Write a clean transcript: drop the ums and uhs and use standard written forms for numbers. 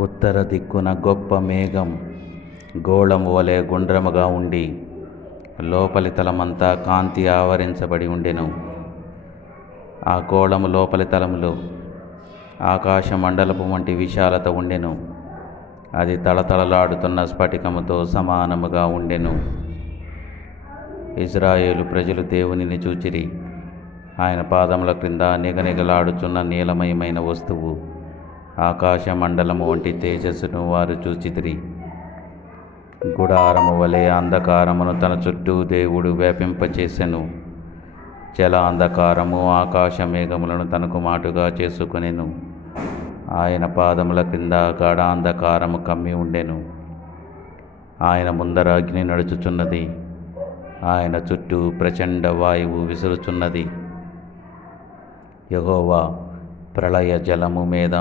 ఉత్తర దిక్కున గొప్ప మేఘం గోళము వలె గుండ్రముగా ఉండి లోపలి తలమంతా కాంతి ఆవరించబడి ఉండెను. ఆ గోళము లోపలి తలములో ఆకాశ మండలపు వంటి విశాలత ఉండెను. అది తళతళలాడుతున్న స్ఫటికముతో సమానముగా ఉండెను. ఇజ్రాయేలు ప్రజలు దేవునిని చూచిరి. ఆయన పాదముల క్రింద నిగనిగలాడుచున్న నీలమయమైన వస్తువు, ఆకాశ మండలము వంటి తేజస్సును వారు చూచితిరి. గుడారము వలె అంధకారమును తన చుట్టూ దేవుడు వ్యాపింపచేసెను. జల అంధకారము ఆకాశ మేఘములను తనకు మాటుగా చేసుకొనెను. ఆయన పాదముల క్రింద గాఢాంధకారము కమ్మి ఉండెను. ఆయన ముందర అగ్ని నడుచుచున్నది. ఆయన చుట్టూ ప్రచండ వాయువు విసురుచున్నది. యెహోవా ప్రళయ జలము మీద